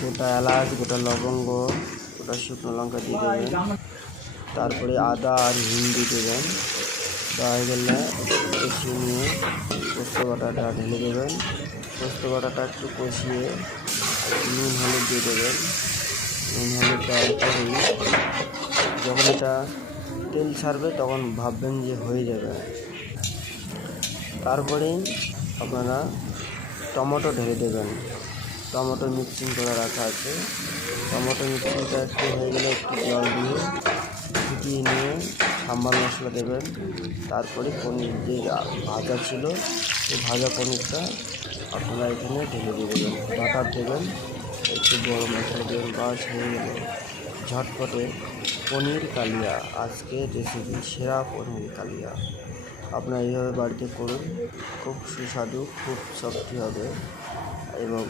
গোটা এলাচ, গোটা লবঙ্গ, গোটা শুকনো লঙ্কা দিয়ে দেবেন। তারপরে আদা আর হিং দিয়ে দেবেন। দেওয়া হয়ে গেলে কষিয়ে নিয়ে পোস্ত বাটাটা ঢেলে দেবেন। পোস্ত বাটাটা একটু কষিয়ে নুন হলুদ দিয়ে দেবেন। নুন হলুদ দেওয়ার পরেই যখন এটা তেল ছাড়বে তখন ভাববেন যে হয়ে যাবে। তারপরেই আপনারা টমেটো ঢেলে দেবেন। টমেটো মিক্সিং করে রাখা আছে। টমেটো মিক্সিংটা একটু হয়ে গেলে একটু জল দিয়ে ফুটিয়ে নিয়ে সাম্বার মশলা দেবেন। তারপরে পনির যে ভাজা ছিল সেই ভাজা পনিরটা আপনারা এখানে ঢেলে দিয়ে দেবেন। বাটার দেবেন, একটু গরম মশলা দেবেন। বাস হয়ে গেল ঝটপটে পনির কালিয়া। আজকে রেসিপি সেরা পনির কালিয়া। আপনারা এইভাবে বাড়িতে করুন, খুব সুস্বাদু, খুব সফটি হবে এবং